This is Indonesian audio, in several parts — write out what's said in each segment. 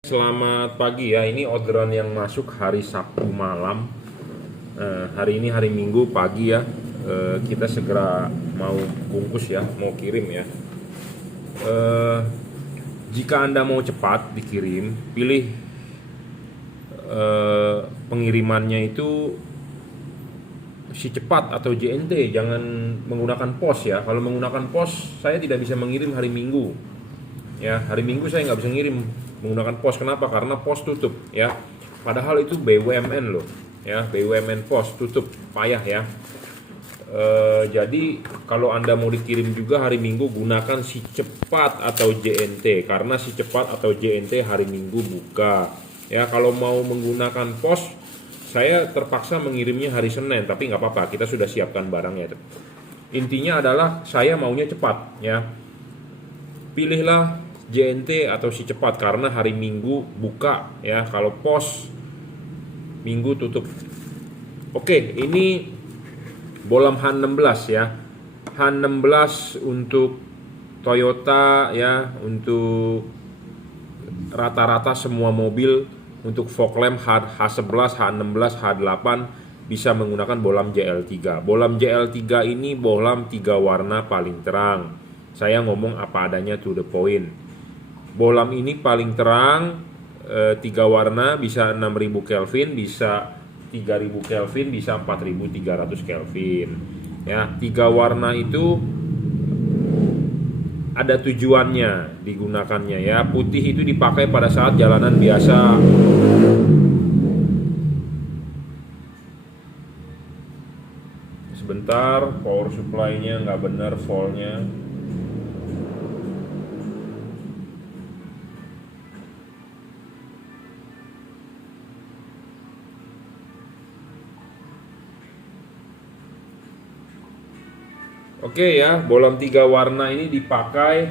Selamat pagi ya, ini orderan yang masuk hari Sabtu malam. Hari ini hari Minggu pagi ya. Kita segera mau bungkus ya, mau kirim ya. Jika Anda mau cepat dikirim, pilih pengirimannya itu si cepat atau JNT, jangan menggunakan pos ya. Kalau menggunakan pos, saya tidak bisa mengirim hari Minggu. Ya, hari Minggu saya nggak bisa ngirim menggunakan pos. Kenapa? Karena pos tutup ya. Padahal itu BUMN loh ya, BUMN pos tutup, payah ya. Jadi kalau Anda mau dikirim juga hari Minggu, gunakan si cepat atau JNT, karena si cepat atau JNT hari Minggu buka ya. Kalau mau menggunakan pos, saya terpaksa mengirimnya hari Senin, tapi nggak apa-apa, kita sudah siapkan barangnya. Intinya adalah saya maunya cepat ya. Pilihlah JNT atau si cepat karena hari Minggu buka ya. Kalau pos Minggu tutup. Oke, ini bolam H16 ya. H16 untuk Toyota ya, untuk rata-rata semua mobil. Untuk fog lamp H11, H16, H8 bisa menggunakan bolam JL3. Bolam JL3 ini bolam 3 warna paling terang. Saya ngomong apa adanya, to the point. Bolam ini paling terang, 3 warna, bisa 6000 Kelvin, bisa 3000 Kelvin, bisa 4300 Kelvin. Ya, 3 warna itu ada tujuannya digunakannya ya. Putih itu dipakai pada saat jalanan biasa. Sebentar, power supply-nya nggak benar voltnya. Oke ya, bolam 3 warna ini dipakai.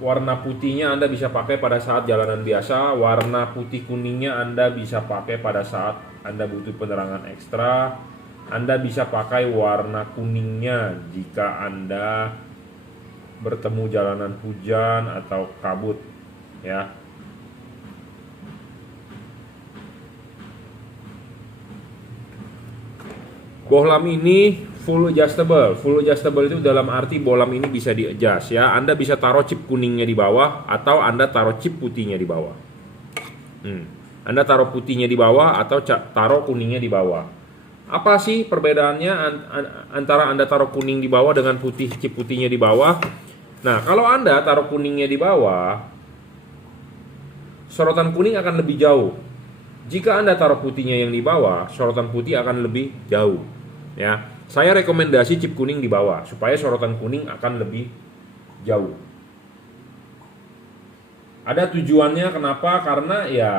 Warna putihnya Anda bisa pakai pada saat jalanan biasa. Warna putih kuningnya Anda bisa pakai pada saat Anda butuh penerangan ekstra. Anda bisa pakai warna kuningnya jika Anda bertemu jalanan hujan atau kabut ya. Bohlam ini full adjustable. Full adjustable itu dalam arti bohlam ini bisa di-adjust ya. Anda bisa taruh chip kuningnya di bawah atau Anda taruh chip putihnya di bawah. Anda taruh putihnya di bawah atau taruh kuningnya di bawah. Apa sih perbedaannya antara Anda taruh kuning di bawah dengan putih, chip putihnya di bawah? Nah, kalau Anda taruh kuningnya di bawah, sorotan kuning akan lebih jauh. Jika Anda taruh putihnya yang di bawah, sorotan putih akan lebih jauh. Ya, saya rekomendasi chip kuning di bawah supaya sorotan kuning akan lebih jauh. Ada tujuannya kenapa? Karena ya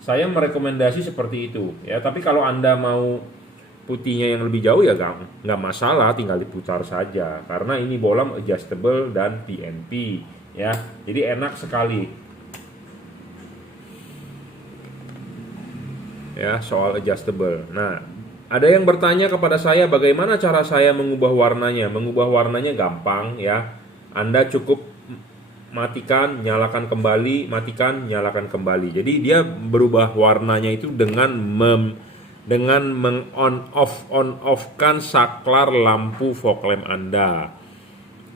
saya merekomendasi seperti itu ya. Tapi kalau Anda mau putihnya yang lebih jauh ya nggak masalah, tinggal diputar saja. Karena ini bolam adjustable dan PNP ya. Jadi enak sekali. Ya, soal adjustable. Nah, ada yang bertanya kepada saya bagaimana cara saya mengubah warnanya. Mengubah warnanya gampang ya. Anda cukup matikan, nyalakan kembali, matikan, nyalakan kembali. Jadi dia berubah warnanya itu dengan on off-kan saklar lampu fog lamp Anda.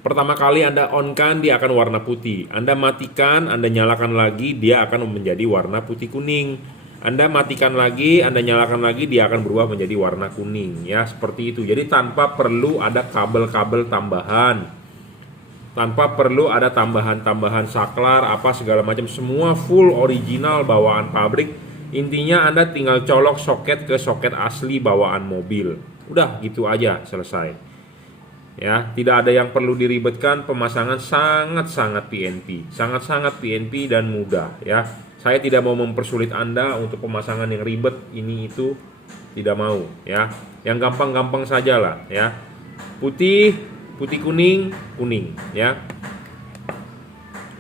Pertama kali Anda on-kan, dia akan warna putih. Anda matikan, Anda nyalakan lagi, dia akan menjadi warna putih kuning. Anda matikan lagi, Anda nyalakan lagi, dia akan berubah menjadi warna kuning ya, seperti itu. Jadi tanpa perlu ada kabel-kabel tambahan, tanpa perlu ada tambahan-tambahan saklar apa segala macam, semua full original bawaan pabrik. Intinya Anda tinggal colok soket ke soket asli bawaan mobil. Udah gitu aja, selesai. Ya, tidak ada yang perlu diribetkan, pemasangan sangat-sangat PNP, sangat-sangat PNP dan mudah ya. Saya tidak mau mempersulit Anda untuk pemasangan yang ribet ini itu, tidak mau ya. Yang gampang-gampang saja lah ya. Putih, putih kuning, kuning ya.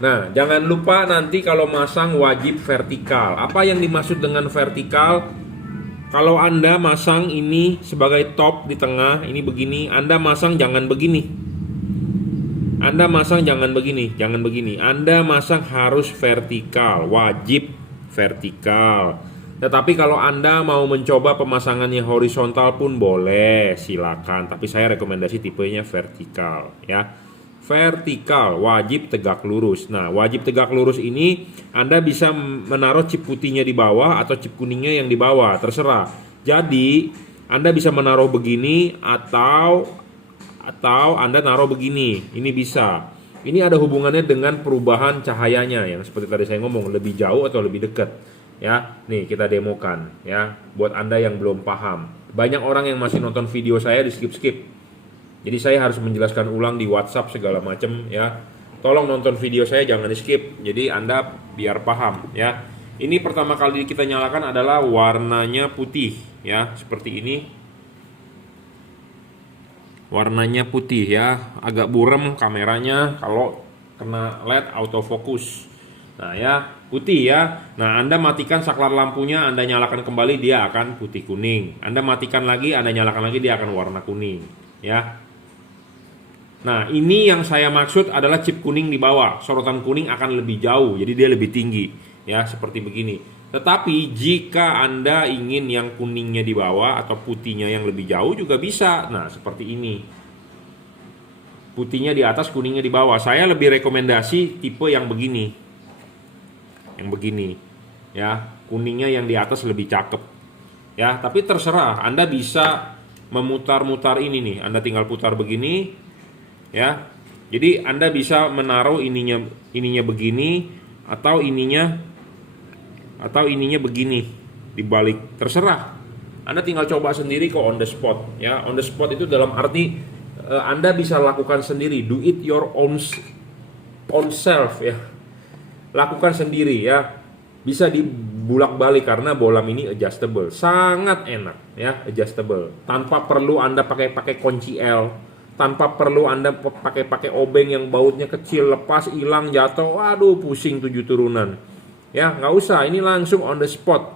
Nah, jangan lupa nanti kalau masang wajib vertikal. Apa yang dimaksud dengan vertikal? Kalau Anda masang ini sebagai top di tengah, ini begini, Anda masang jangan begini. Anda masang jangan begini, jangan begini. Anda masang harus vertikal, wajib vertikal. Tetapi kalau Anda mau mencoba pemasangannya horizontal pun boleh, silakan. Tapi saya rekomendasi tipenya vertikal, ya. Vertikal, wajib tegak lurus. Nah, wajib tegak lurus ini Anda bisa menaruh chip putihnya di bawah atau chip kuningnya yang di bawah, terserah. Jadi, Anda bisa menaruh begini atau Anda naruh begini. Ini bisa. Ini ada hubungannya dengan perubahan cahayanya yang seperti tadi saya ngomong, lebih jauh atau lebih dekat. Ya, nih kita demokan ya, buat Anda yang belum paham. Banyak orang yang masih nonton video saya di skip-skip. Jadi saya harus menjelaskan ulang di WhatsApp segala macam ya. Tolong nonton video saya, jangan di skip. Jadi Anda biar paham ya. Ini pertama kali kita nyalakan adalah warnanya putih ya, seperti ini. Warnanya putih ya, agak buram kameranya kalau kena LED autofocus. Nah ya, putih ya. Nah, Anda matikan saklar lampunya, Anda nyalakan kembali, dia akan putih kuning. Anda matikan lagi, Anda nyalakan lagi, dia akan warna kuning ya. Nah, ini yang saya maksud adalah chip kuning di bawah. Sorotan kuning akan lebih jauh, jadi dia lebih tinggi ya, seperti begini. Tetapi jika Anda ingin yang kuningnya di bawah atau putihnya yang lebih jauh juga bisa. Nah, seperti ini. Putihnya di atas, kuningnya di bawah. Saya lebih rekomendasi tipe yang begini. Yang begini. Ya, kuningnya yang di atas lebih cakep. Ya, tapi terserah. Anda bisa memutar-mutar ini nih. Anda tinggal putar begini. Ya. Jadi Anda bisa menaruh ininya begini atau ininya begini dibalik, terserah. Anda tinggal coba sendiri kok on the spot ya. On the spot itu dalam arti Anda bisa lakukan sendiri, do it your own self ya. Lakukan sendiri ya. Bisa dibulak-balik karena bolam ini adjustable, sangat enak ya, adjustable. Tanpa perlu Anda pakai kunci L. Tanpa perlu Anda pakai obeng yang bautnya kecil, lepas, hilang, jatuh, waduh pusing 7 turunan. Ya, nggak usah, ini langsung on the spot.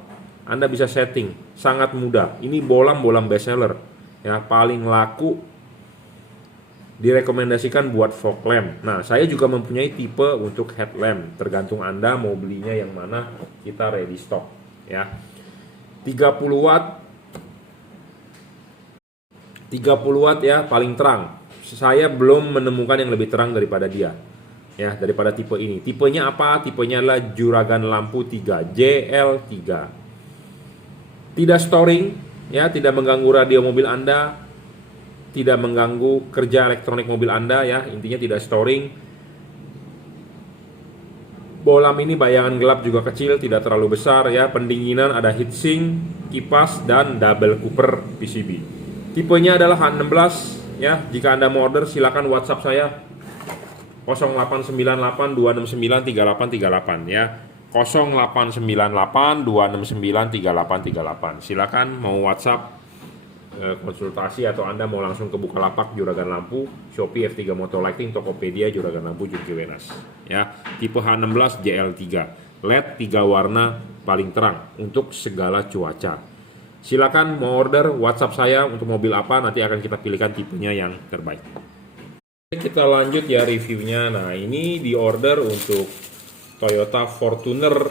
Anda bisa setting, sangat mudah. Ini bolam bestseller. Ya, paling laku, direkomendasikan buat fog lamp. Nah, saya juga mempunyai tipe untuk headlamp. Tergantung Anda mau belinya yang mana, kita ready stock. Ya, 30 watt 30 watt ya, paling terang. Saya belum menemukan yang lebih terang daripada dia. Ya, daripada tipe ini. Tipenya apa? Tipenya adalah juragan lampu 3, JL3. Tidak storing, ya, tidak mengganggu radio mobil Anda, tidak mengganggu kerja elektronik mobil Anda ya, intinya tidak storing. Bolam ini bayangan gelap juga kecil, tidak terlalu besar ya. Pendinginan ada heatsink, kipas, dan double cooper PCB. Tipenya adalah H16 ya. Jika Anda mau order silakan WhatsApp saya 0898-269-3838 ya. 0898-269-3838. Silakan mau WhatsApp konsultasi atau Anda mau langsung ke Bukalapak Juragan Lampu, Shopee F3 Moto Lighting, Tokopedia Juragan Lampu Jungkir Wenas. Ya, tipe H16 JL3. LED 3 warna paling terang untuk segala cuaca. Silakan mau order WhatsApp saya untuk mobil apa, nanti akan kita pilihkan tipenya yang terbaik. Kita lanjut ya reviewnya. Nah, ini di order untuk Toyota Fortuner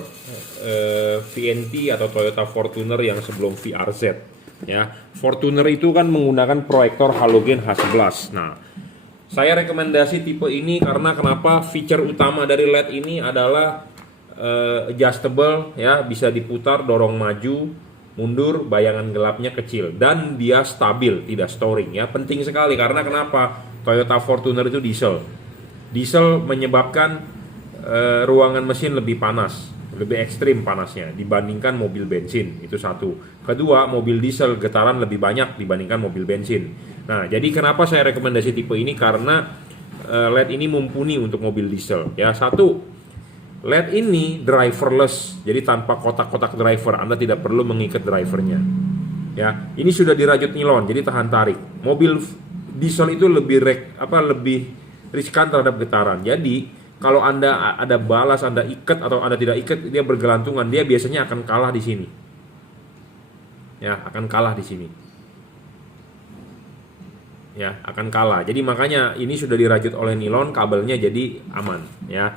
VNT atau Toyota Fortuner yang sebelum VRZ ya. Fortuner itu kan menggunakan proyektor halogen H11. Nah, saya rekomendasi tipe ini karena kenapa? Feature utama dari LED ini adalah adjustable ya, bisa diputar, dorong maju, mundur, bayangan gelapnya kecil, dan dia stabil, tidak storing ya. Penting sekali karena kenapa? Toyota Fortuner itu diesel. Diesel menyebabkan ruangan mesin lebih panas, lebih ekstrim panasnya dibandingkan mobil bensin. Itu satu. Kedua, mobil diesel getaran lebih banyak dibandingkan mobil bensin. Nah, jadi kenapa saya rekomendasi tipe ini? Karena LED ini mumpuni untuk mobil diesel ya. Satu, LED ini driverless, jadi tanpa kotak-kotak driver, Anda tidak perlu mengikat drivernya. Ya, ini sudah dirajut nilon, jadi tahan tarik. Mobil diesel itu lebih riskan terhadap getaran. Jadi kalau Anda ada balas, Anda ikat atau Anda tidak ikat, dia bergelantungan, dia biasanya akan kalah di sini. Ya, akan kalah di sini. ya, akan kalah. Jadi makanya ini sudah dirajut oleh nilon, kabelnya jadi aman, ya.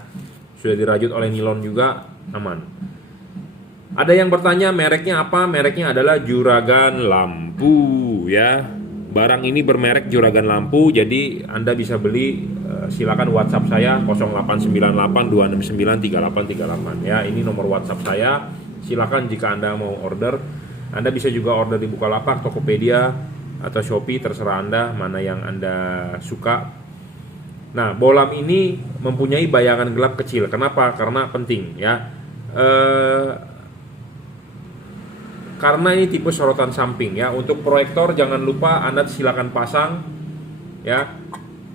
Sudah dirajut oleh nilon juga aman. Ada yang bertanya mereknya apa? Mereknya adalah Juragan Lampu, ya. Barang ini bermerek Juragan Lampu, jadi Anda bisa beli, silakan WhatsApp saya 0898 269 3838, ya. Ini nomor WhatsApp saya. Silakan jika Anda mau order. Anda bisa juga order di Bukalapak, Tokopedia, atau Shopee, terserah Anda mana yang Anda suka. Nah, bohlam ini mempunyai bayangan gelap kecil. Kenapa? Karena penting, ya. Karena ini tipe sorotan samping, ya. Untuk proyektor jangan lupa Anda silakan pasang, ya.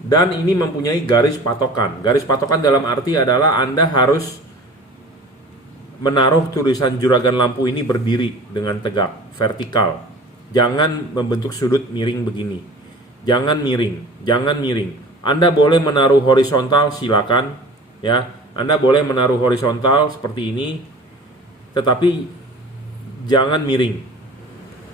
Dan ini mempunyai garis patokan. Garis patokan dalam arti adalah Anda harus menaruh tulisan Juragan Lampu ini berdiri dengan tegak, vertikal. Jangan membentuk sudut miring begini. Jangan miring, jangan miring. Anda boleh menaruh horizontal, silakan, ya. Anda boleh menaruh horizontal seperti ini, tetapi jangan miring.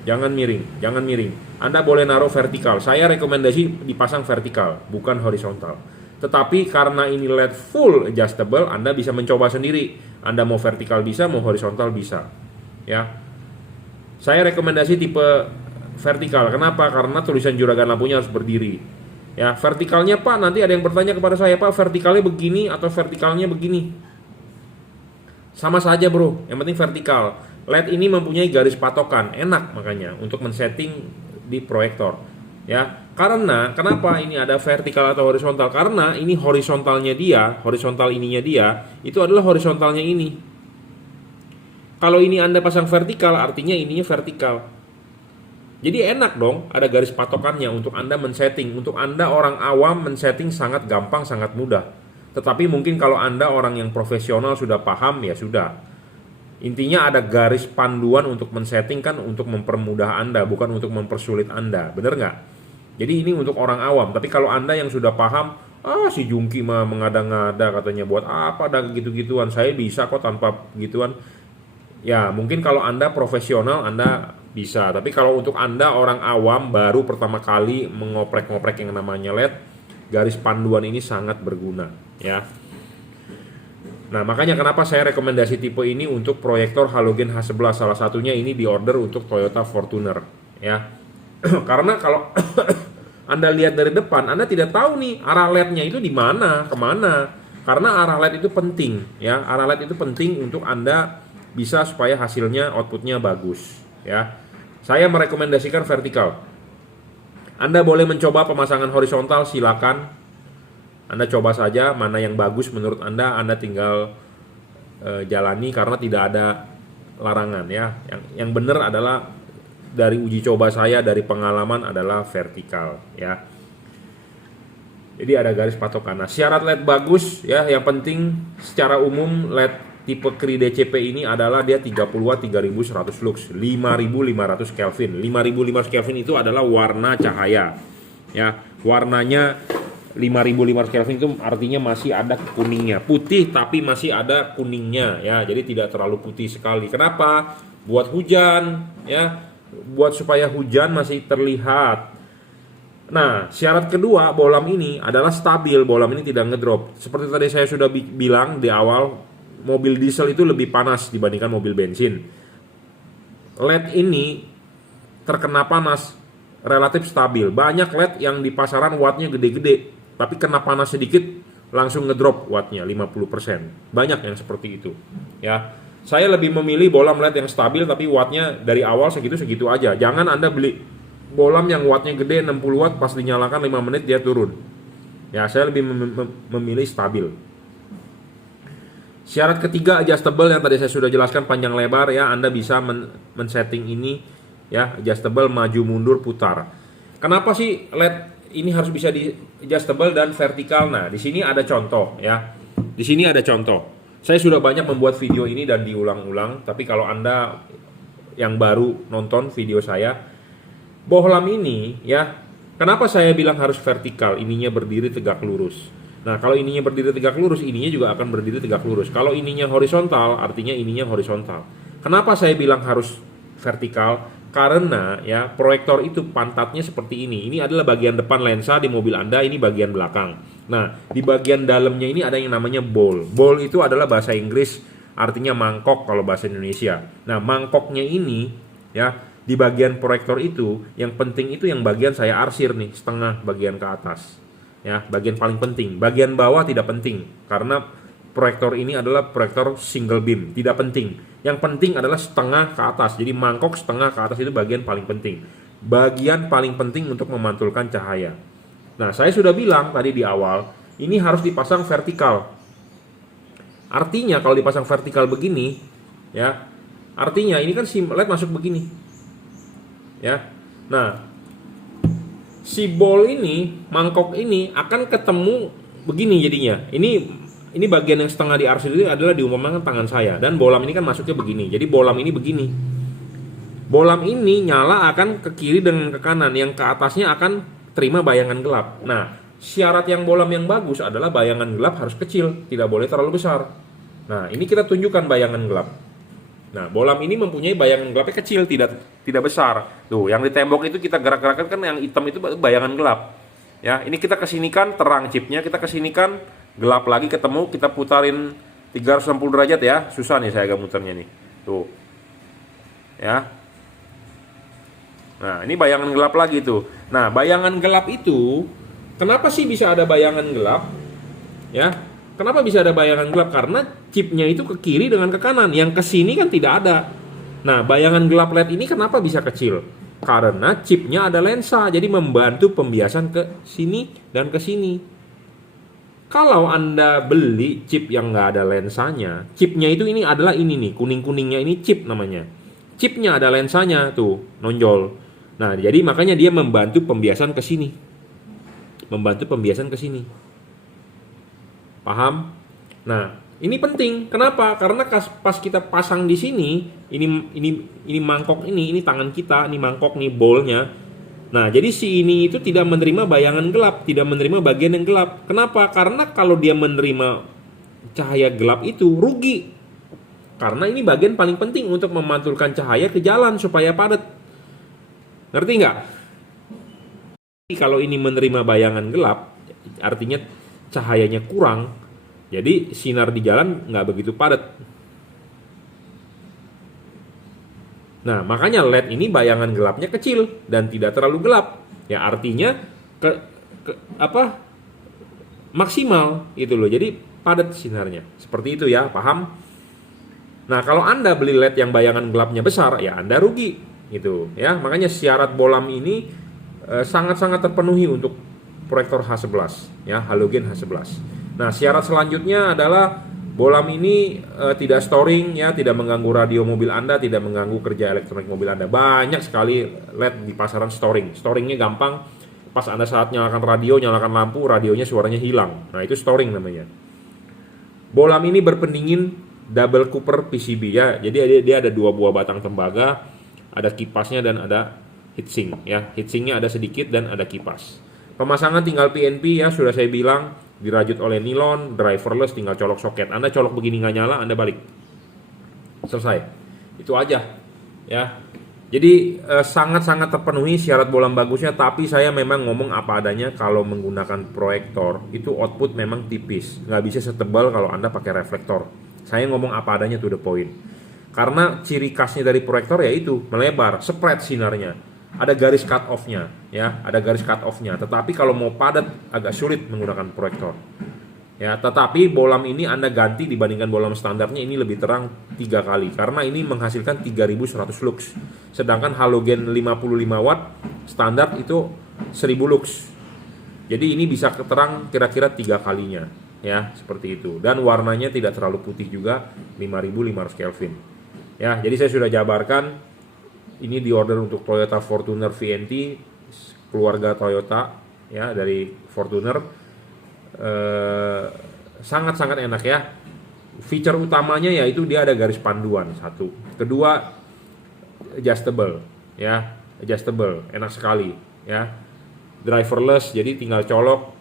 Jangan miring, jangan miring. Anda boleh naruh vertikal. Saya rekomendasi dipasang vertikal, bukan horizontal. Tetapi karena ini LED full adjustable, Anda bisa mencoba sendiri. Anda mau vertikal bisa, mau horizontal bisa, ya. Saya rekomendasi tipe vertikal. Kenapa? Karena tulisan Juragan Lampunya harus berdiri. Ya, vertikalnya Pak, nanti ada yang bertanya kepada saya, Pak, vertikalnya begini atau vertikalnya begini? Sama saja, Bro. Yang penting vertikal. LED ini mempunyai garis patokan, enak makanya untuk men-setting di proyektor. Ya, karena kenapa ini ada vertikal atau horizontal? Karena ini horizontalnya dia, horizontal ininya dia, itu adalah horizontalnya ini. Kalau ini Anda pasang vertikal, artinya ininya vertikal. Jadi enak dong, ada garis patokannya untuk Anda men-setting. Untuk Anda orang awam men-setting sangat gampang, sangat mudah. Tetapi mungkin kalau Anda orang yang profesional sudah paham, ya sudah. Intinya ada garis panduan untuk men-setting kan untuk mempermudah Anda, bukan untuk mempersulit Anda. Bener nggak? Jadi ini untuk orang awam. Tapi kalau Anda yang sudah paham, si Jungki mah mengada-ngada katanya buat apa ada gitu-gituan. Saya bisa kok tanpa gituan. Ya mungkin kalau Anda profesional Anda bisa. Tapi kalau untuk Anda orang awam baru pertama kali mengoprek-ngoprek yang namanya LED, garis panduan ini sangat berguna, ya. Nah makanya kenapa saya rekomendasi tipe ini untuk proyektor halogen H11. Salah satunya ini diorder untuk Toyota Fortuner, ya. Karena kalau Anda lihat dari depan, Anda tidak tahu nih arah LED-nya itu di mana, kemana. Karena arah LED itu penting, ya. Arah LED itu penting untuk Anda bisa supaya hasilnya, outputnya bagus, ya. Saya merekomendasikan vertikal. Anda boleh mencoba pemasangan horizontal, silakan. Anda coba saja mana yang bagus menurut Anda tinggal jalani karena tidak ada larangan, ya. Yang benar adalah dari uji coba saya, dari pengalaman adalah vertikal, ya. Jadi ada garis patokan. Nah, syarat LED bagus, ya. Yang penting secara umum LED tipe Cree DCP ini adalah dia 30 watt 3100 lux, 5500 Kelvin. 5500 Kelvin itu adalah warna cahaya, ya. Warnanya 5500 Kelvin itu artinya masih ada kuningnya, putih tapi masih ada kuningnya, ya. Jadi tidak terlalu putih sekali. Kenapa? Buat hujan, ya. Buat supaya hujan masih terlihat. Nah, syarat kedua bohlam ini adalah stabil. Bohlam ini tidak ngedrop. Seperti tadi saya sudah bilang di awal, mobil diesel itu lebih panas dibandingkan mobil bensin. LED ini terkena panas relatif stabil. Banyak LED yang di pasaran wattnya gede-gede, tapi kena panas sedikit langsung ngedrop wattnya 50%. Banyak yang seperti itu, ya. Saya lebih memilih bohlam LED yang stabil tapi wattnya dari awal segitu-segitu aja. Jangan Anda beli bohlam yang wattnya gede 60 watt, pas dinyalakan 5 menit dia turun. Ya, saya lebih memilih stabil. Syarat ketiga adjustable yang tadi saya sudah jelaskan panjang lebar, ya. Anda bisa men-setting ini, ya, adjustable maju mundur putar. Kenapa sih LED ini harus bisa di adjustable dan vertikal? Nah, di sini ada contoh, ya. Di sini ada contoh. Saya sudah banyak membuat video ini dan diulang-ulang, tapi kalau Anda yang baru nonton video saya, bohlam ini, ya, kenapa saya bilang harus vertikal? Ininya berdiri tegak lurus. Nah, kalau ininya berdiri tegak lurus, ininya juga akan berdiri tegak lurus. Kalau ininya horizontal, artinya ininya horizontal. Kenapa saya bilang harus vertikal? Karena ya proyektor itu pantatnya seperti ini. Ini adalah bagian depan lensa di mobil Anda, ini bagian belakang. Nah, di bagian dalamnya ini ada yang namanya bowl. Bowl itu adalah bahasa Inggris, artinya mangkok kalau bahasa Indonesia. Nah, mangkoknya ini ya di bagian proyektor itu yang penting itu yang bagian saya arsir nih, setengah bagian ke atas. Ya, bagian paling penting. Bagian bawah tidak penting karena proyektor ini adalah proyektor single beam, tidak penting. Yang penting adalah setengah ke atas. Jadi mangkok setengah ke atas itu bagian paling penting. Bagian paling penting untuk memantulkan cahaya. Nah, saya sudah bilang tadi di awal, ini harus dipasang vertikal. Artinya kalau dipasang vertikal begini, ya, artinya ini kan si LED masuk begini. Ya. Nah, si ball ini, mangkok ini akan ketemu begini jadinya. Ini bagian yang setengah diarsir itu adalah diumpamakan tangan saya, dan bolam ini kan masuknya begini. Jadi bolam ini begini. Bolam ini nyala akan ke kiri dan ke kanan, yang ke atasnya akan terima bayangan gelap. Nah, syarat yang bolam yang bagus adalah bayangan gelap harus kecil, tidak boleh terlalu besar. Nah, ini kita tunjukkan bayangan gelap. Nah, bolam ini mempunyai bayangan gelapnya kecil, tidak besar. Tuh, yang di tembok itu kita gerak-gerakkan kan yang hitam itu bayangan gelap. Ya, ini kita kesinikan terang chipnya, kita kesinikan gelap lagi ketemu, kita putarin 360 derajat ya. Susah nih saya agak muternya nih. Tuh. Ya. Nah, ini bayangan gelap lagi tuh. Nah, bayangan gelap itu kenapa sih bisa ada bayangan gelap? Ya. Kenapa bisa ada bayangan gelap? Karena chipnya itu ke kiri dengan ke kanan. Yang ke sini kan tidak ada. Nah, bayangan gelap LED ini kenapa bisa kecil? Karena chipnya ada lensa, jadi membantu pembiasan ke sini dan ke sini. Kalau Anda beli chip yang nggak ada lensanya, chipnya itu ini adalah ini nih, kuning-kuningnya ini chip namanya. Chipnya ada lensanya tuh, nonjol. Nah, jadi makanya dia membantu pembiasan ke sini. Membantu pembiasan ke sini. Paham? Nah, ini penting. Kenapa? Karena pas kita pasang di sini, ini mangkok ini tangan kita, ini mangkok nih bowlnya. Nah, jadi si ini itu tidak menerima bayangan gelap, tidak menerima bagian yang gelap. Kenapa? Karena kalau dia menerima cahaya gelap itu rugi. Karena ini bagian paling penting untuk memantulkan cahaya ke jalan supaya padat. Ngerti nggak? Kalau ini menerima bayangan gelap, artinya cahayanya kurang, jadi sinar di jalan nggak begitu padat. Nah, makanya LED ini bayangan gelapnya kecil dan tidak terlalu gelap. Ya, artinya maksimal gitu loh. Jadi padat sinarnya. Seperti itu ya, paham? Nah, kalau Anda beli LED yang bayangan gelapnya besar, ya Anda rugi gitu ya. Makanya syarat bolam ini sangat-sangat terpenuhi untuk proyektor H11 ya, halogen H11. Nah, syarat selanjutnya adalah bolam ini tidak storing ya, tidak mengganggu radio mobil Anda, tidak mengganggu kerja elektronik mobil Anda. Banyak sekali LED di pasaran storing. Storingnya gampang. Pas Anda saat nyalakan radio, nyalakan lampu, radionya suaranya hilang. Nah, itu storing namanya. Bolam ini berpendingin double copper PCB ya. Jadi dia ada 2 buah batang tembaga, ada kipasnya dan ada heatsink ya. Heatsinknya ada sedikit dan ada kipas. Pemasangan tinggal PNP ya, sudah saya bilang, dirajut oleh nilon, driverless, tinggal colok soket. Anda colok begini nggak nyala, Anda balik. Selesai. Itu aja. Ya. Jadi sangat-sangat terpenuhi syarat bolam bagusnya, tapi saya memang ngomong apa adanya. Kalau menggunakan proyektor, itu output memang tipis. Nggak bisa setebal kalau Anda pakai reflektor. Saya ngomong apa adanya to the point. Karena ciri khasnya dari proyektor yaitu melebar, spread sinarnya. Ada garis cut off-nya ya, ada garis cut off-nya. Tetapi kalau mau padat agak sulit menggunakan proyektor. Ya, tetapi bolam ini Anda ganti dibandingkan bolam standarnya ini lebih terang 3 kali karena ini menghasilkan 3100 lux. Sedangkan halogen 55 watt standar itu 1000 lux. Jadi ini bisa keterang kira-kira 3 kalinya ya, seperti itu. Dan warnanya tidak terlalu putih juga, 5500 Kelvin. Ya, jadi saya sudah jabarkan. Ini diorder untuk Toyota Fortuner VNT, keluarga Toyota ya, dari Fortuner. Sangat-sangat enak ya. Feature utamanya yaitu dia ada garis panduan satu. Kedua, adjustable ya, adjustable, enak sekali ya. Driverless, jadi tinggal colok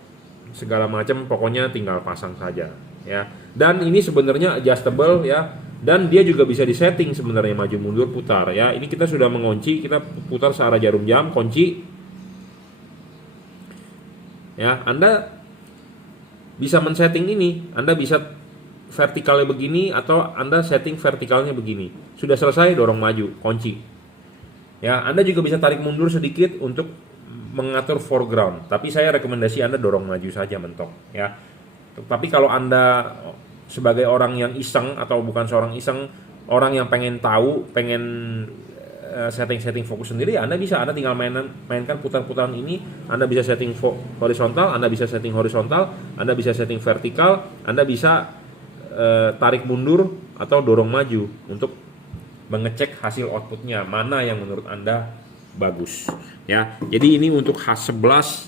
segala macam, pokoknya tinggal pasang saja ya. Dan ini sebenarnya adjustable ya. Dan dia juga bisa disetting sebenarnya maju mundur putar ya. Ini kita sudah mengunci, kita putar searah jarum jam, kunci. Ya, Anda bisa men-setting ini. Anda bisa vertikalnya begini atau Anda setting vertikalnya begini. Sudah selesai, dorong maju, kunci. Ya, Anda juga bisa tarik mundur sedikit untuk mengatur foreground. Tapi saya rekomendasi Anda dorong maju saja mentok ya. Tapi kalau Anda sebagai orang yang iseng atau bukan seorang iseng, orang yang pengen tahu, pengen setting-setting fokus sendiri, Anda bisa, Anda tinggal mainkan putar-putaran ini. Anda bisa setting horizontal, Anda bisa setting horizontal, Anda bisa setting vertikal, Anda bisa tarik mundur atau dorong maju untuk mengecek hasil outputnya mana yang menurut Anda bagus ya. Jadi ini untuk H11,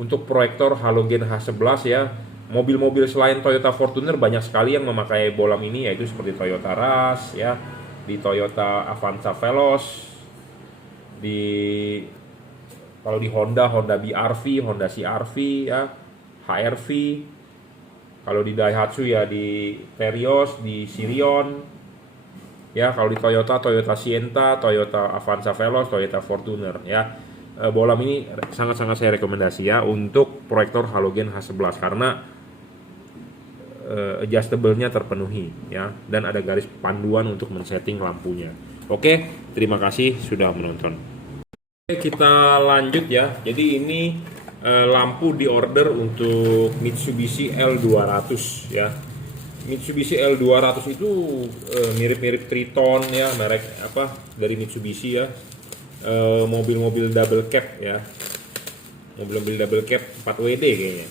untuk proyektor halogen H11 ya. Mobil-mobil selain Toyota Fortuner banyak sekali yang memakai bolam ini, yaitu seperti Toyota Rush ya, di Toyota Avanza Veloz, kalau di Honda BR-V, Honda CR-V ya, HR-V. Kalau di Daihatsu ya di Terios, di Sirion. Ya, kalau di Toyota Sienta, Toyota Avanza Veloz, Toyota Fortuner ya. Bolam ini sangat-sangat saya rekomendasi ya untuk proyektor halogen H11 karena adjustable-nya terpenuhi ya, dan ada garis panduan untuk men-setting lampunya. Oke, terima kasih sudah menonton. Oke, kita lanjut ya. Jadi ini lampu di order untuk Mitsubishi L200 ya. Mitsubishi L200 itu mirip-mirip Triton ya, merek apa dari Mitsubishi ya. Mobil-mobil double cab ya. Mobil-mobil double cab 4WD kayaknya.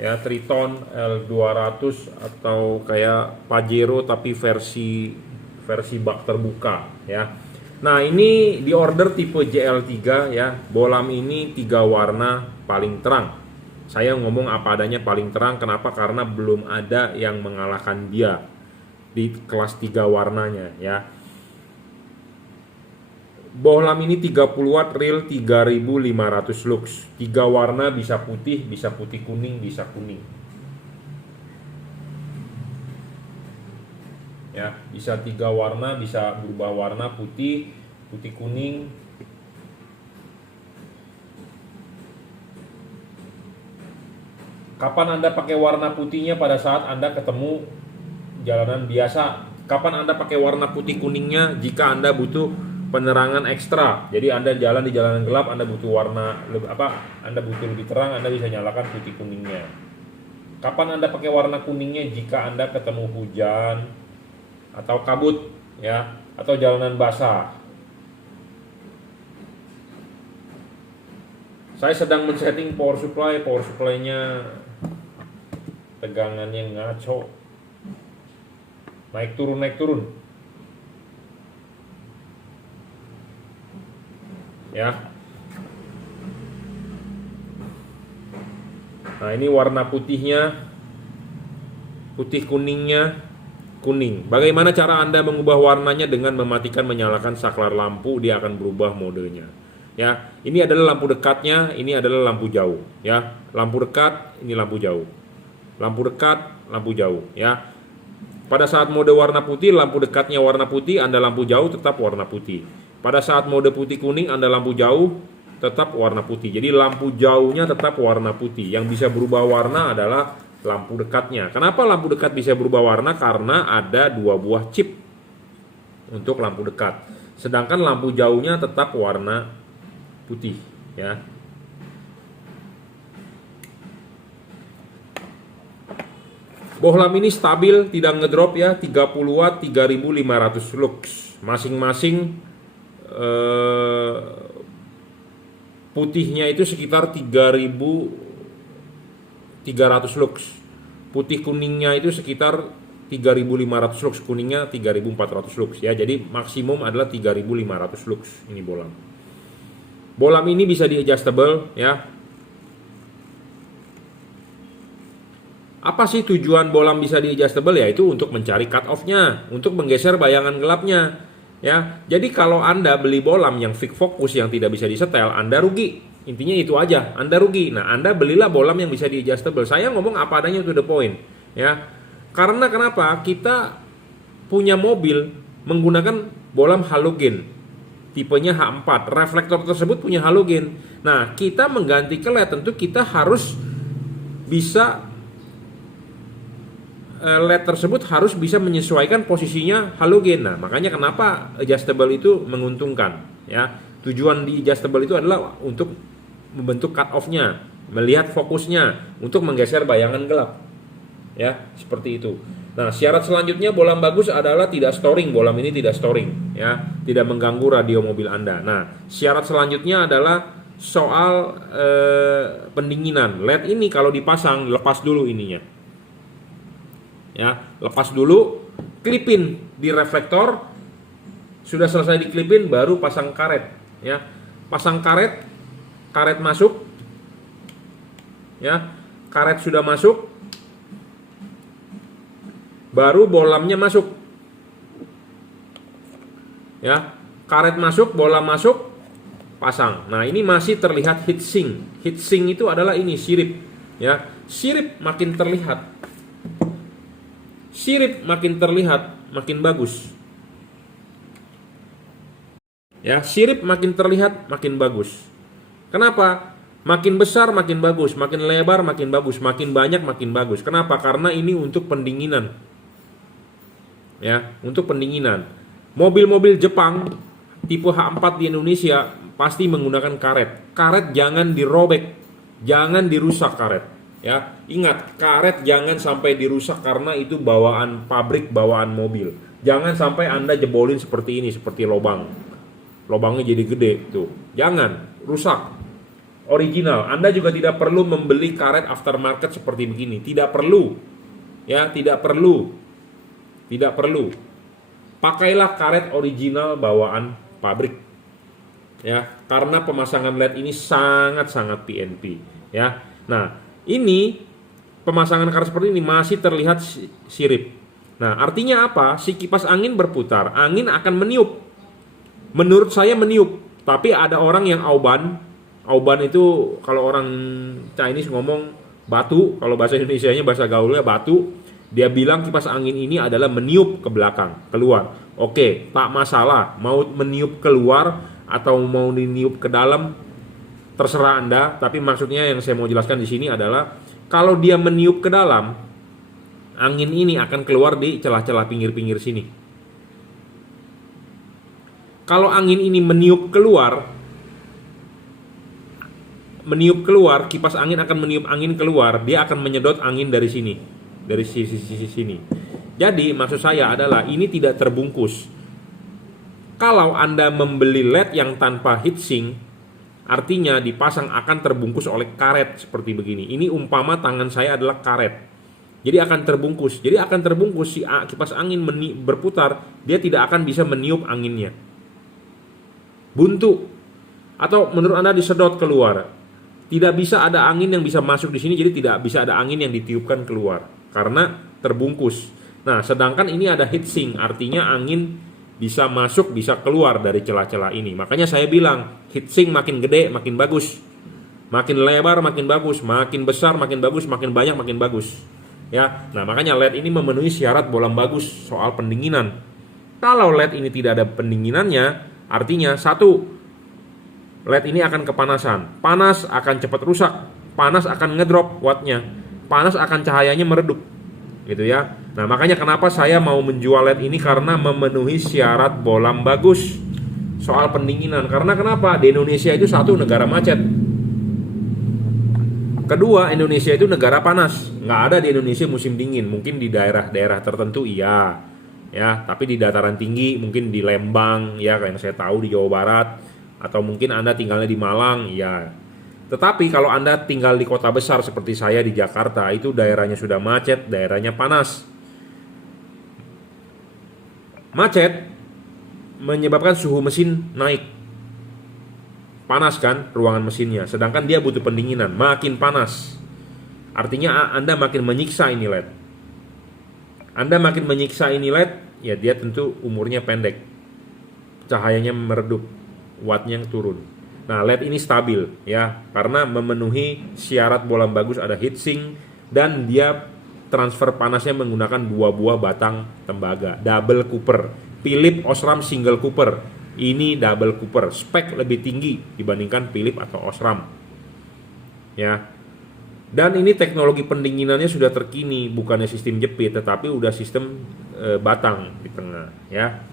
Ya, Triton L200 atau kayak Pajero tapi versi bak terbuka ya. Nah, ini di order tipe JL3 ya. Bolam ini 3 warna paling terang. Saya ngomong apa adanya paling terang, kenapa? Karena belum ada yang mengalahkan dia di kelas 3 warnanya ya. Bohlam ini 30 watt real 3500 lux. 3 warna, bisa putih kuning, bisa kuning. Ya, bisa 3 warna, bisa berubah warna putih kuning. Kapan Anda pakai warna putihnya? Pada saat Anda ketemu jalanan biasa. Kapan Anda pakai warna putih kuningnya? Jika Anda butuh penerangan ekstra. Jadi Anda jalan di jalanan gelap, Anda butuh warna Anda butuh lebih terang, Anda bisa nyalakan putih kuningnya. Kapan Anda pakai warna kuningnya? Jika Anda ketemu hujan atau kabut ya, atau jalanan basah. Saya sedang men-setting power supply-nya tegangannya ngaco. Naik turun. Ya. Nah, ini warna putihnya, putih kuningnya, kuning. Bagaimana cara Anda mengubah warnanya? Dengan mematikan menyalakan saklar lampu, dia akan berubah modenya. Ya, ini adalah lampu dekatnya, ini adalah lampu jauh. Ya, lampu dekat, ini lampu jauh. Lampu dekat, lampu jauh. Ya. Pada saat mode warna putih, lampu dekatnya warna putih, Anda lampu jauh tetap warna putih. Pada saat mode putih kuning, Anda lampu jauh tetap warna putih. Jadi lampu jauhnya tetap warna putih. Yang bisa berubah warna adalah lampu dekatnya. Kenapa lampu dekat bisa berubah warna? Karena ada 2 buah chip untuk lampu dekat. Sedangkan lampu jauhnya tetap warna putih, ya. Bohlam ini stabil, tidak ngedrop ya, 30 watt, 3500 lux. Masing-masing putihnya itu sekitar 3300 lux. Putih kuningnya itu sekitar 3500 lux, kuningnya 3400 lux ya. Jadi maksimum adalah 3500 lux ini bolam. Bolam ini bisa di adjustable ya. Apa sih tujuan bolam bisa di adjustable? Yaitu untuk mencari cut off-nya, untuk menggeser bayangan gelapnya. Ya, jadi kalau Anda beli bolam yang fix fokus yang tidak bisa disetel, Anda rugi. Intinya itu aja, Anda rugi. Nah, Anda belilah bolam yang bisa di adjustable. Saya ngomong apa adanya, to the point, ya. Karena kenapa? Kita punya mobil menggunakan bolam halogen, tipenya H4. Reflektor tersebut punya halogen. Nah, kita mengganti ke LED, tentu kita harus bisa LED tersebut harus bisa menyesuaikan posisinya halogen. Nah, makanya kenapa adjustable itu menguntungkan, ya. Tujuan di adjustable itu adalah untuk membentuk cut off-nya, melihat fokusnya, untuk menggeser bayangan gelap. Ya, seperti itu. Nah, syarat selanjutnya bolam bagus adalah tidak storing. Bolam ini tidak storing, ya, tidak mengganggu radio mobil Anda. Nah, syarat selanjutnya adalah soal pendinginan. LED ini kalau dipasang, lepas dulu ininya. Ya, lepas dulu, klipin di reflektor. Sudah selesai diklipin, baru pasang karet. Ya, pasang karet, karet masuk, ya, karet sudah masuk, baru bolamnya masuk, ya, karet masuk, bolam masuk, pasang. Nah, ini masih terlihat heatsink. Heatsink itu adalah ini sirip, ya, sirip makin terlihat, sirip makin terlihat, makin bagus. Ya, sirip makin terlihat makin bagus. Kenapa? Makin besar makin bagus, makin lebar makin bagus, makin banyak makin bagus. Kenapa? Karena ini untuk pendinginan. Ya, untuk pendinginan. Mobil-mobil Jepang tipe H4 di Indonesia pasti menggunakan karet. Karet jangan dirobek, jangan dirusak karet. Ya, ingat, karet jangan sampai dirusak karena itu bawaan pabrik, bawaan mobil. Jangan sampai Anda jebolin seperti ini, seperti lobang. Lobangnya jadi gede tuh. Jangan rusak. Original. Anda juga tidak perlu membeli karet aftermarket seperti begini. Tidak perlu. Ya, tidak perlu. Tidak perlu. Pakailah karet original bawaan pabrik. Ya, karena pemasangan LED ini sangat-sangat PNP, ya. Nah, ini pemasangan karet seperti ini masih terlihat sirip. Nah, artinya apa? Si kipas angin berputar, angin akan meniup. Menurut saya meniup, tapi ada orang yang auban. Auban itu kalau orang Chinese ngomong batu, kalau bahasa Indonesianya, bahasa gaulnya batu. Dia bilang kipas angin ini adalah meniup ke belakang, keluar. Oke, tak masalah, mau meniup keluar atau mau diniup ke dalam, terserah Anda. Tapi maksudnya yang saya mau jelaskan di sini adalah kalau dia meniup ke dalam, angin ini akan keluar di celah-celah pinggir-pinggir sini. Kalau angin ini meniup keluar, kipas angin akan meniup angin keluar, dia akan menyedot angin dari sini, dari sisi sini. Jadi maksud saya adalah ini tidak terbungkus. Kalau Anda membeli LED yang tanpa heatsink, artinya dipasang akan terbungkus oleh karet seperti begini. Ini umpama tangan saya adalah karet. Jadi akan terbungkus. Jadi akan terbungkus, si kipas angin berputar, dia tidak akan bisa meniup anginnya. Buntu, atau menurut Anda disedot keluar. Tidak bisa ada angin yang bisa masuk di sini, jadi tidak bisa ada angin yang ditiupkan keluar karena terbungkus. Nah, sedangkan ini ada heatsink, artinya angin bisa masuk, bisa keluar dari celah-celah ini. Makanya saya bilang, heatsink makin gede makin bagus. Makin lebar makin bagus, makin besar makin bagus, makin banyak makin bagus. Ya. Nah, makanya LED ini memenuhi syarat bolam bagus soal pendinginan. Kalau LED ini tidak ada pendinginannya, artinya satu, LED ini akan kepanasan. Panas akan cepat rusak. Panas akan ngedrop wattnya. Panas akan cahayanya meredup. Gitu ya. Nah, makanya kenapa saya mau menjual LED ini, karena memenuhi syarat bolam bagus soal pendinginan. Karena kenapa? Di Indonesia itu satu, negara macet. Kedua, Indonesia itu negara panas. Nggak ada di Indonesia musim dingin. Mungkin di daerah-daerah tertentu iya. Ya, tapi di dataran tinggi, mungkin di Lembang, ya, kayak yang saya tahu di Jawa Barat, atau mungkin Anda tinggalnya di Malang, ya. Tetapi kalau Anda tinggal di kota besar seperti saya di Jakarta, itu daerahnya sudah macet, daerahnya panas. Macet menyebabkan suhu mesin naik. Panas kan ruangan mesinnya, sedangkan dia butuh pendinginan, makin panas. Artinya Anda makin menyiksa ini LED. Anda makin menyiksa ini LED, ya dia tentu umurnya pendek. Cahayanya meredup, wattnya turun. Nah, LED ini stabil ya, karena memenuhi syarat bolam bagus, ada heatsink dan dia transfer panasnya menggunakan 2 buah batang tembaga, double cooper. Philips Osram single cooper. Ini double cooper, spek lebih tinggi dibandingkan Philips atau Osram. Ya. Dan ini teknologi pendinginannya sudah terkini, bukannya sistem jepit tetapi udah sistem batang di tengah ya.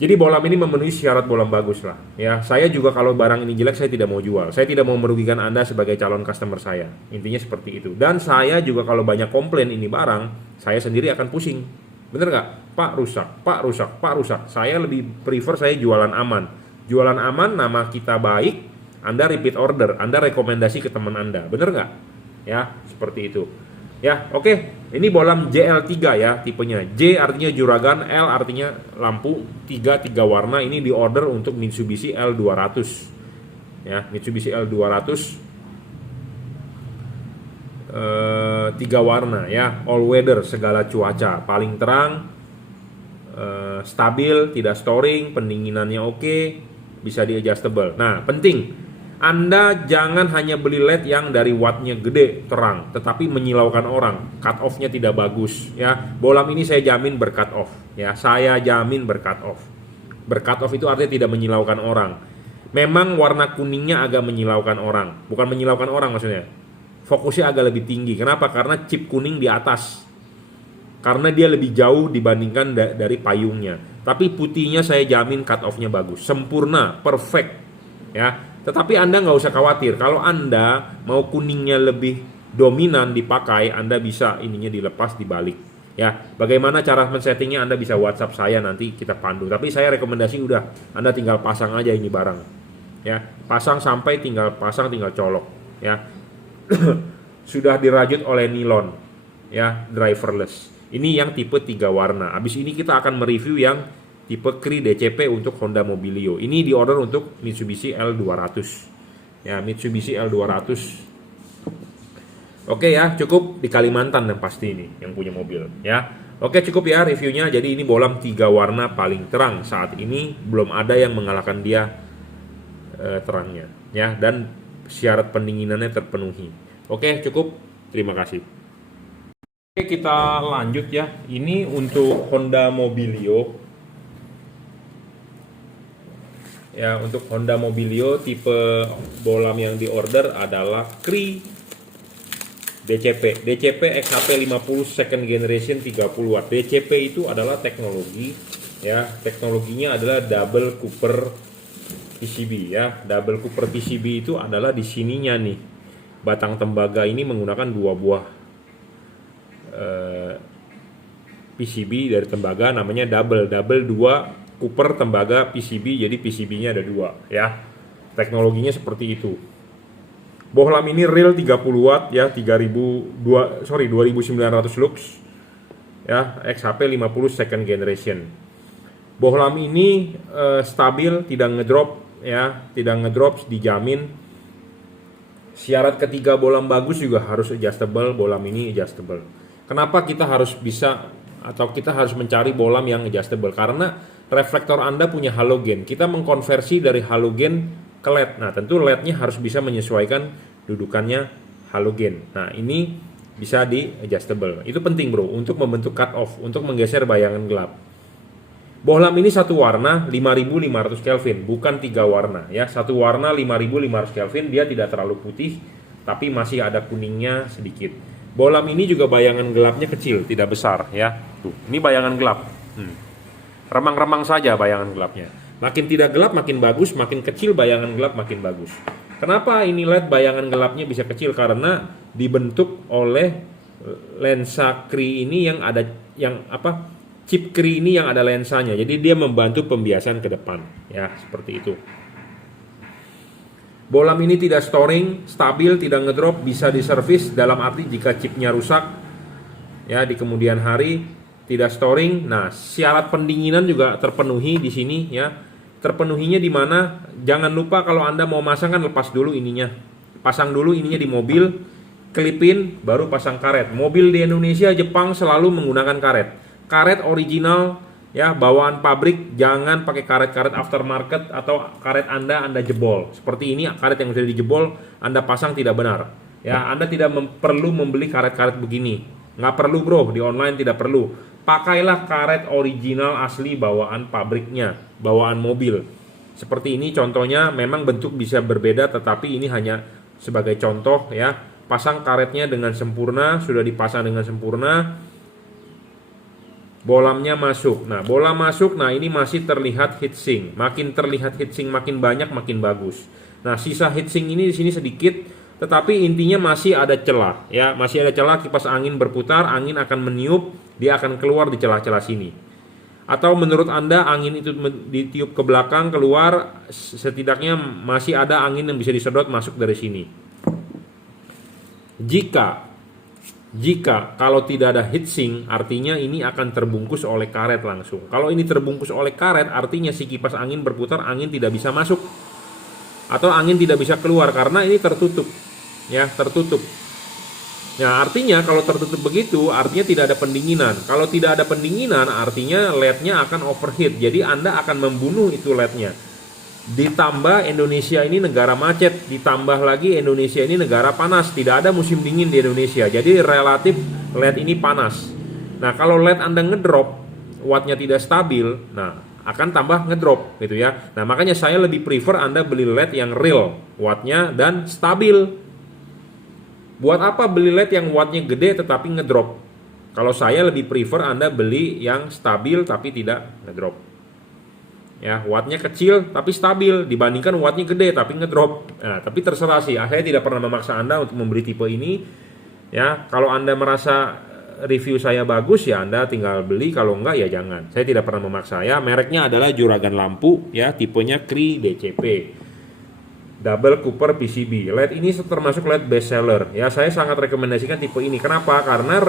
Jadi bohlam ini memenuhi syarat bohlam bagus lah ya. Saya juga kalau barang ini jelek saya tidak mau jual. Saya tidak mau merugikan Anda sebagai calon customer saya. Intinya seperti itu. Dan saya juga kalau banyak komplain ini barang, saya sendiri akan pusing. Bener nggak? Pak rusak, Pak rusak, Pak rusak. Saya lebih prefer saya jualan aman. Jualan aman, nama kita baik, Anda repeat order, Anda rekomendasi ke teman Anda. Bener nggak? Ya, seperti itu. Ya, oke. Ini bohlam JL3 ya tipenya. J artinya juragan, L artinya lampu, 3 warna. Ini diorder untuk Mitsubishi L200. Ya, Mitsubishi L200 3 warna ya, all weather, segala cuaca, paling terang, stabil, tidak storing, pendinginannya oke, bisa di adjustable. Nah, penting Anda jangan hanya beli LED yang dari wattnya gede, terang, tetapi menyilaukan orang. Cut off-nya tidak bagus ya. Bohlam ini saya jamin ber-cut off ya. Saya jamin ber-cut off. Ber-cut off itu artinya tidak menyilaukan orang. Memang warna kuningnya agak menyilaukan orang. Bukan menyilaukan orang maksudnya. Fokusnya agak lebih tinggi. Kenapa? Karena chip kuning di atas. Karena dia lebih jauh dibandingkan dari payungnya. Tapi putihnya saya jamin cut off-nya bagus. Sempurna, perfect ya. Tetapi Anda nggak usah khawatir, kalau Anda mau kuningnya lebih dominan dipakai, Anda bisa ininya dilepas dibalik. Ya, bagaimana cara men-settingnya Anda bisa WhatsApp saya, nanti kita pandu. Tapi saya rekomendasi udah Anda tinggal pasang aja ini barang. Ya, pasang sampai tinggal colok. Ya, sudah dirajut oleh nilon. Ya, driverless. Ini yang tipe 3 warna. Abis ini kita akan mereview yang tipe Kri DCP untuk Honda Mobilio. Ini diorder untuk Mitsubishi L200. Ya, Mitsubishi L200. Oke ya, cukup di Kalimantan dan pasti ini yang punya mobil ya. Oke, cukup ya reviewnya. Jadi ini bohlam 3 warna paling terang saat ini, belum ada yang mengalahkan dia terangnya ya, dan syarat pendinginannya terpenuhi. Oke, cukup. Terima kasih. Oke, kita lanjut ya. Ini untuk Honda Mobilio. Ya, untuk Honda Mobilio tipe bohlam yang diorder adalah Kri DCP. DCP XHP 50 second generation 30 watt. DCP itu adalah teknologi ya. Teknologinya adalah double cooper PCB ya. Double cooper PCB itu adalah di sininya nih. Batang tembaga ini menggunakan 2 buah PCB dari tembaga, namanya double 2 cooper tembaga PCB, jadi PCB-nya ada 2 ya. Teknologinya seperti itu. Bohlam ini real 30 watt ya, 2900 lux ya, XHP 50 second generation. Bohlam ini stabil, tidak ngedrop ya, tidak ngedrop, dijamin. Syarat ketiga bohlam bagus juga harus adjustable, bohlam ini adjustable. Kenapa kita harus bisa atau kita harus mencari bohlam yang adjustable? Karena reflektor Anda punya halogen. Kita mengkonversi dari halogen ke LED. Nah, tentu LED-nya harus bisa menyesuaikan dudukannya halogen. Nah, ini bisa di adjustable. Itu penting, bro, untuk membentuk cut off, untuk menggeser bayangan gelap. Bohlam ini satu warna 5500 Kelvin, bukan 3 warna ya. Satu warna 5500 Kelvin, dia tidak terlalu putih, tapi masih ada kuningnya sedikit. Bohlam ini juga bayangan gelapnya kecil, tidak besar ya. Tuh, ini bayangan gelap. Remang-remang saja bayangan gelapnya. Makin tidak gelap makin bagus, makin kecil bayangan gelap makin bagus. Kenapa ini LED bayangan gelapnya bisa kecil? Karena dibentuk oleh lensa Kri ini yang ada chip Kri ini yang ada lensanya. Jadi dia membantu pembiasan ke depan ya, seperti itu. Bohlam ini tidak storing, stabil, tidak ngedrop, bisa diservis dalam arti jika chipnya rusak ya di kemudian hari, tidak storing. Nah, syarat pendinginan juga terpenuhi di sini ya. Terpenuhinya di mana? Jangan lupa kalau Anda mau masang kan lepas dulu ininya. Pasang dulu ininya di mobil, klipin, baru pasang karet. Mobil di Indonesia, Jepang selalu menggunakan karet. Karet original Ya, bawaan pabrik, jangan pakai karet-karet aftermarket atau karet Anda jebol. Seperti ini karet yang sudah dijebol Anda pasang tidak benar. Ya, Anda tidak perlu membeli karet-karet begini. Nggak perlu bro, di online tidak perlu. Pakailah karet original asli bawaan pabriknya, bawaan mobil. Seperti ini contohnya, memang bentuk bisa berbeda tetapi ini hanya sebagai contoh ya. Pasang karetnya dengan sempurna, sudah dipasang dengan sempurna. Bolamnya masuk. Nah, bola masuk. Nah, ini masih terlihat heatsink. Makin terlihat heatsink makin banyak makin bagus. Nah, sisa heatsink ini di sini sedikit, tetapi intinya masih ada celah ya, masih ada celah. Kipas angin berputar, angin akan meniup, dia akan keluar di celah-celah sini. Atau menurut Anda angin itu ditiup ke belakang keluar, setidaknya masih ada angin yang bisa disedot masuk dari sini. Jika kalau tidak ada heatsink, artinya ini akan terbungkus oleh karet langsung. Kalau ini terbungkus oleh karet, artinya si kipas angin berputar, angin tidak bisa masuk atau angin tidak bisa keluar karena ini tertutup. Ya, tertutup. Nah, artinya kalau tertutup begitu, artinya tidak ada pendinginan. Kalau tidak ada pendinginan, artinya LED-nya akan overheat. Jadi Anda akan membunuh itu LED-nya. Ditambah Indonesia ini negara macet, ditambah lagi Indonesia ini negara panas, tidak ada musim dingin di Indonesia, jadi relatif LED ini panas. Nah, kalau LED Anda ngedrop, wattnya tidak stabil, nah akan tambah ngedrop gitu ya. Nah, makanya saya lebih prefer Anda beli LED yang real wattnya dan stabil. Buat apa beli LED yang wattnya gede tetapi ngedrop? Kalau saya lebih prefer Anda beli yang stabil tapi tidak ngedrop. Ya, wattnya kecil tapi stabil dibandingkan wattnya gede tapi ngedrop. Nah, tapi terserah sih. Saya tidak pernah memaksa Anda untuk membeli tipe ini. Ya, kalau Anda merasa review saya bagus ya Anda tinggal beli, kalau enggak ya jangan. Saya tidak pernah memaksa ya. Mereknya adalah Juragan Lampu ya, tipenya Cree DCP. Double Cooper PCB. LED ini termasuk LED best seller. Ya, saya sangat rekomendasikan tipe ini. Kenapa? Karena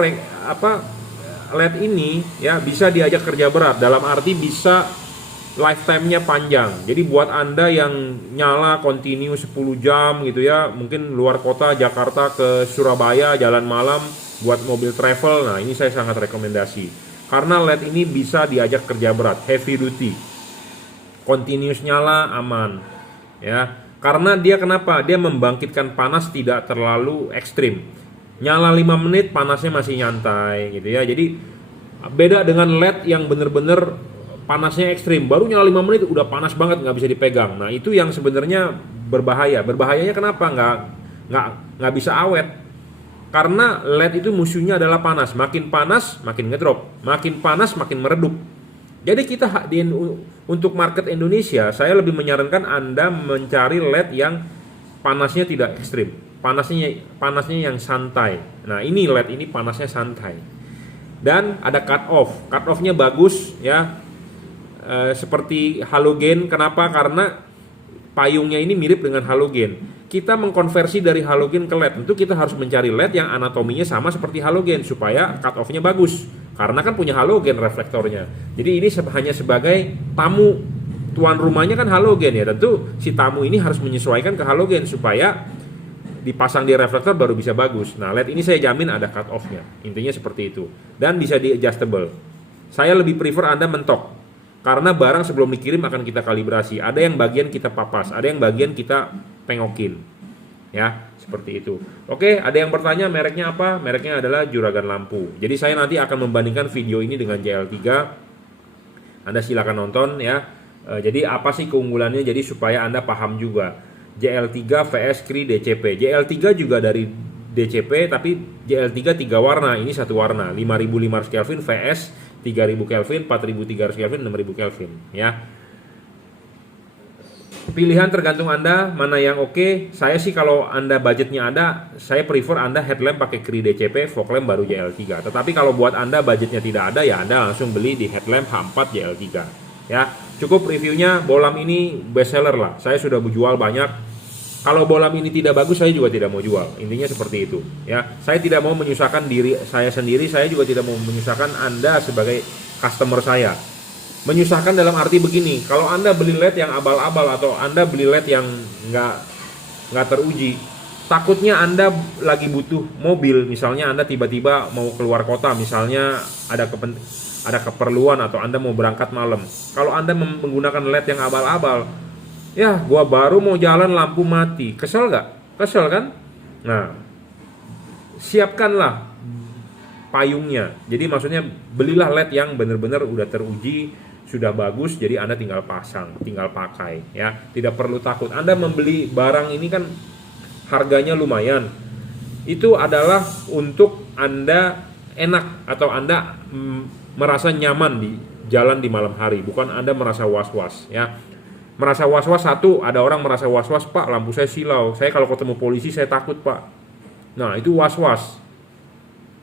LED ini ya bisa diajak kerja berat, dalam arti bisa lifetime-nya panjang. Jadi buat Anda yang nyala continue 10 jam gitu ya, mungkin luar kota Jakarta ke Surabaya jalan malam buat mobil travel, nah ini saya sangat rekomendasi. Karena LED ini bisa diajak kerja berat, heavy duty. Continuous nyala aman. Ya, karena dia kenapa? Dia membangkitkan panas tidak terlalu ekstrim. Nyala 5 menit panasnya masih nyantai gitu ya. Jadi beda dengan LED yang bener-bener panasnya ekstrim, baru nyala 5 menit udah panas banget, nggak bisa dipegang. Nah, itu yang sebenarnya berbahaya. Berbahayanya kenapa? Nggak bisa awet. Karena LED itu musuhnya adalah panas. Makin panas makin ngedrop, makin panas makin meredup. Jadi kita untuk market Indonesia, saya lebih menyarankan Anda mencari LED yang panasnya tidak ekstrim, panasnya yang santai. Nah, ini LED ini panasnya santai. Dan ada cut off-nya bagus ya. Seperti halogen. Kenapa? Karena payungnya ini mirip dengan halogen. Kita mengkonversi dari halogen ke LED, tentu kita harus mencari LED yang anatominya sama seperti halogen supaya cut off-nya bagus. Karena kan punya halogen reflektornya. Jadi ini hanya sebagai tamu, tuan rumahnya kan halogen ya. Tentu si tamu ini harus menyesuaikan ke halogen supaya dipasang di reflektor baru bisa bagus. Nah, LED ini saya jamin ada cut off-nya. Intinya seperti itu. Dan bisa di adjustable. Saya lebih prefer Anda mentok. Karena barang sebelum dikirim akan kita kalibrasi. Ada yang bagian kita papas, ada yang bagian kita pengokin. Ya, seperti itu. Oke, ada yang bertanya mereknya apa? Mereknya adalah Juragan Lampu. Jadi saya nanti akan membandingkan video ini dengan JL3. Anda silakan nonton ya. Jadi apa sih keunggulannya? Jadi supaya Anda paham juga. JL3 vs Cree DCP. JL3 juga dari DCP, tapi JL3 3 warna, ini satu warna. 5500 Kelvin vs 3000 Kelvin, 4300 Kelvin, 6000 Kelvin ya. Pilihan tergantung Anda mana yang oke. Saya sih kalau Anda budgetnya ada, saya prefer Anda headlamp pakai Cree DCP, fog lamp baru JL3. Tetapi kalau buat Anda budgetnya tidak ada ya Anda langsung beli di headlamp H4 JL3 ya. Cukup reviewnya, bolam ini best seller lah. Saya sudah jual banyak. Kalau bolam ini tidak bagus, saya juga tidak mau jual. Intinya seperti itu ya. Saya tidak mau menyusahkan diri saya sendiri, saya juga tidak mau menyusahkan Anda sebagai customer saya. Menyusahkan dalam arti begini, kalau Anda beli LED yang abal-abal atau Anda beli LED yang nggak teruji, takutnya Anda lagi butuh mobil, misalnya Anda tiba-tiba mau keluar kota, misalnya ada keperluan atau Anda mau berangkat malam. Kalau Anda menggunakan LED yang abal-abal, ya gua baru mau jalan lampu mati, kesel gak? Kesel kan? Nah, siapkanlah payungnya. Jadi maksudnya belilah LED yang benar-benar udah teruji, sudah bagus, jadi Anda tinggal pasang, tinggal pakai ya. Tidak perlu takut. Anda membeli barang ini kan harganya lumayan. Itu adalah untuk Anda enak atau Anda merasa nyaman di jalan di malam hari, bukan Anda merasa was-was ya. Merasa was-was, satu, ada orang merasa was-was, Pak, lampu saya silau. Saya kalau ketemu polisi saya takut, Pak. Nah, itu was-was.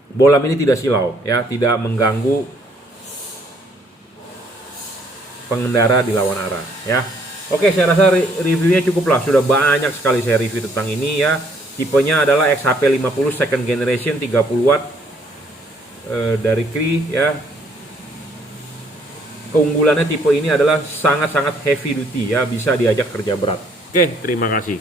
Bolam ini tidak silau ya, tidak mengganggu pengendara di lawan arah ya. Oke, saya rasa reviewnya cukup lah, sudah banyak sekali saya review tentang ini ya. Tipenya adalah XHP 50 second generation 30 watt dari Cree ya. Keunggulannya tipe ini adalah sangat-sangat heavy duty ya, bisa diajak kerja berat. Oke, terima kasih.